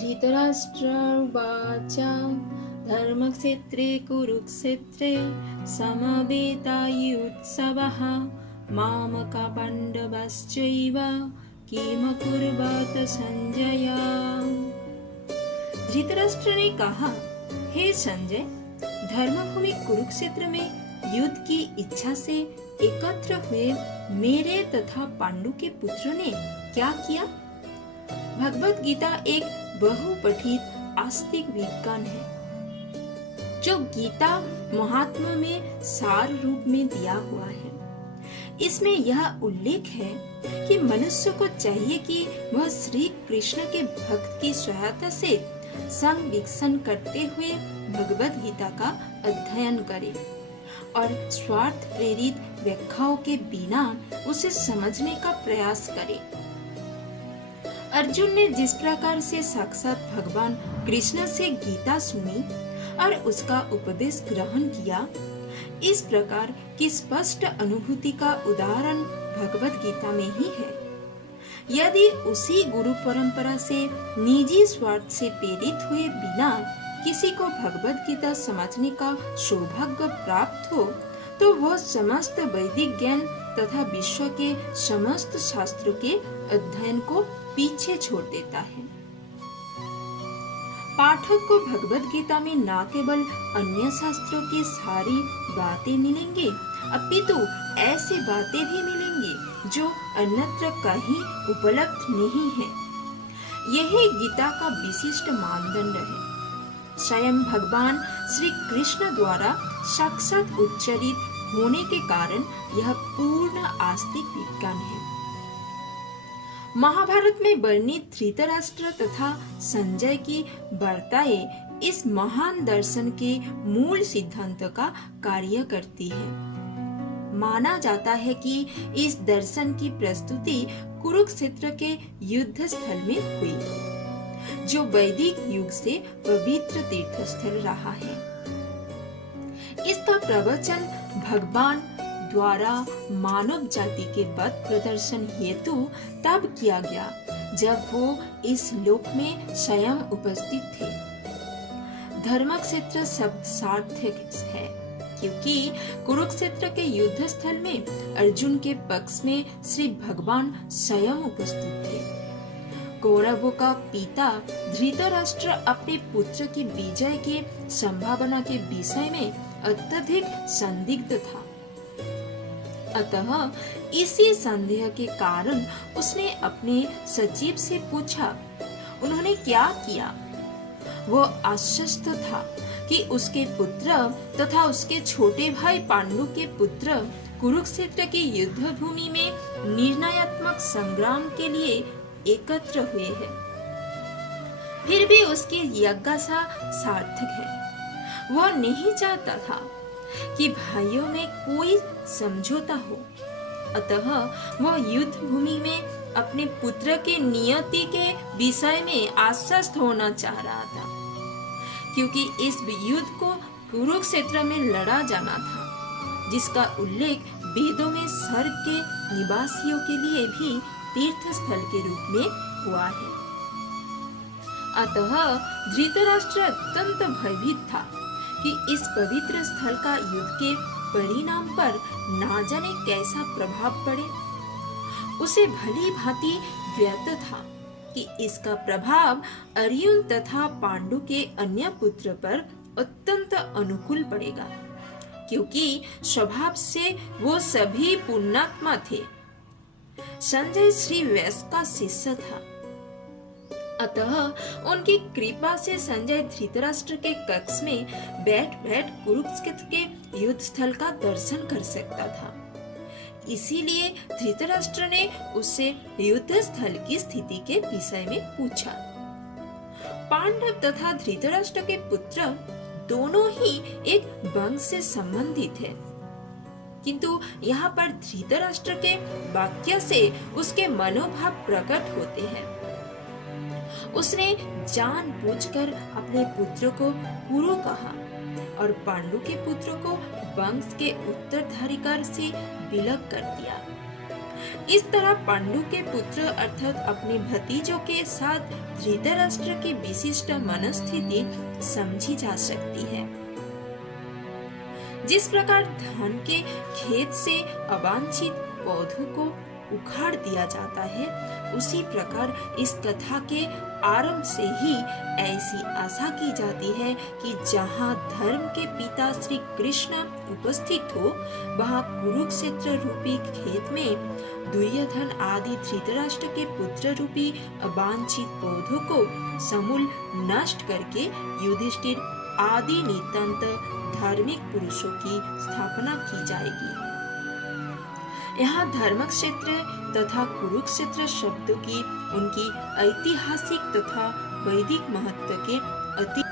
धृतराष्ट्रोवाच धर्मक्षेत्रे कुरुक्षेत्रे समवेतायुत्सवः मामकापाण्डवश्चैव किमकुर्वत संजय। धृतराष्ट्र ने कहा, हे संजय, धर्मभूमि कुरुक्षेत्र में युद्ध की इच्छा से एकत्र हुए मेरे तथा पांडु के पुत्रों ने क्या किया? भगवत गीता एक बहुपठित आस्तिक विज्ञान है जो गीता महात्मा में सार रूप में दिया हुआ है। इसमें यह उल्लेख है कि मनुष्य को चाहिए कि वह श्री कृष्ण के भक्त की सहायता से संविक्षण करते हुए भगवत गीता का अध्ययन करे और स्वार्थ प्रेरित व्याख्याओं के बिना उसे समझने का प्रयास करे। अर्जुन ने जिस प्रकार से साक्षात भगवान कृष्ण से गीता सुनी और उसका उपदेश ग्रहण किया, इस प्रकार की स्पष्ट अनुभूति का उदाहरण भगवत गीता में ही है। यदि उसी गुरु परंपरा से निजी स्वार्थ से प्रेरित हुए बिना किसी को भगवत गीता समझने का सौभाग्य प्राप्त हो, तो वह समस्त वैदिक ज्ञान तथा विश्व के समस्त शास्त्रों के अध्ययन को पीछे छोड़ देता है। पाठक को भगवत गीता में न केवल अन्य शास्त्रों की सारी बातें मिलेंगे, अपितु ऐसी बातें भी मिलेंगी जो अन्यत्र कहीं उपलब्ध नहीं है। यही गीता का विशिष्ट मानदंड है। स्वयं भगवान श्री कृष्ण द्वारा साक्षात उच्चारित होने के कारण यह पूर्ण आस्तिक विज्ञान है। महाभारत में वर्णित धृतराष्ट्र तथा संजय की वार्ताएं इस महान दर्शन के मूल सिद्धांत का कार्य करती है। माना जाता है कि इस दर्शन की प्रस्तुति कुरुक्षेत्र के युद्ध स्थल में हुई, जो वैदिक युग से पवित्र तीर्थस्थल रहा है। इसका प्रवचन भगवान द्वारा मानव जाति के पथ प्रदर्शन हेतु तब किया गया जब वो इस लोक में स्वयं उपस्थित थे। धर्मक्षेत्र शब्द सार्थक है क्योंकि कुरुक्षेत्र के युद्ध स्थल में अर्जुन के पक्ष में श्री भगवान स्वयं उपस्थित थे। कौरवों का पिता धृतराष्ट्र अपने पुत्र की विजय की संभावना के विषय में अत्यधिक संदिग्ध था। अतः इसी संदेह के कारण उसने अपने सचिव से पूछा। उन्होंने क्या किया? वो आश्वस्त था कि उसके पुत्र तथा उसके छोटे भाई पांडु के पुत्र कुरुक्षेत्र की युद्ध भूमि में निर्णयात्मक संग्राम के लिए एकत्र हुए हैं। फिर भी उसकी जिज्ञासा सार्थक है। वह नहीं चाहता था कि भाइयों में कोई समझौता हो, अतः वह युद्ध भूमि में अपने पुत्र की नियति के विषय में आश्वस्त होना चाह रहा था, क्योंकि इस युद्ध को कुरुक्षेत्र में लड़ा जाना था, जिसका उल्लेख वेदों में स्वर्ग के निवासियों के लिए भी तीर्थ स्थल के रूप में हुआ है। अतः धृतराष्ट्र अत्यंत भयभीत था कि इस पवित्र स्थल का युद्ध के परिणाम पर ना जाने कैसा प्रभाव पड़े। उसे भली भांति ज्ञात था कि इसका प्रभाव अर्जुन तथा पांडु के अन्य पुत्र पर अत्यंत अनुकूल पड़ेगा, क्योंकि स्वभाव से वो सभी पुण्यात्मा थे। संजय श्री व्यास का शिष्य था, अतः उनकी कृपा से संजय धृतराष्ट्र के कक्ष में बैठ कुरुक्षेत्र के युद्ध स्थल का दर्शन कर सकता था। इसीलिए धृतराष्ट्र ने उससे युद्ध स्थल की स्थिति के विषय में पूछा। पांडव तथा धृतराष्ट्र के पुत्र दोनों ही एक वंश से संबंधित है, किंतु यहाँ पर धृतराष्ट्र के वाक्य से उसके मनोभाव प्रकट होते हैं। उसने जानबूझकर अपने पुत्र को कुरु कहा और पांडु के पुत्र को वंश के उत्तराधिकार से विलग कर दिया। इस तरह पांडु के पुत्र अर्थात अपने भतीजों के साथ धृतराष्ट्र की विशिष्ट मनस्थिति समझी जा सकती है। जिस प्रकार धान के खेत से अवांछित पौधों को उखाड़ दिया जाता है, उसी प्रकार इस कथा के आरंभ से ही ऐसी आशा की जाती है कि जहाँ धर्म के पिता श्री कृष्ण उपस्थित हो, वहाँ कुरुक्षेत्र रूपी खेत में दुर्योधन आदि धृतराष्ट्र के पुत्र रूपी अवांछित पौधों को समूल नष्ट करके युधिष्ठिर आदि नितांत धार्मिक पुरुषों की स्थापना की जाएगी। यहाँ धर्म क्षेत्र तथा कुरुक्षेत्र शब्दों की उनकी ऐतिहासिक तथा वैदिक महत्व के अति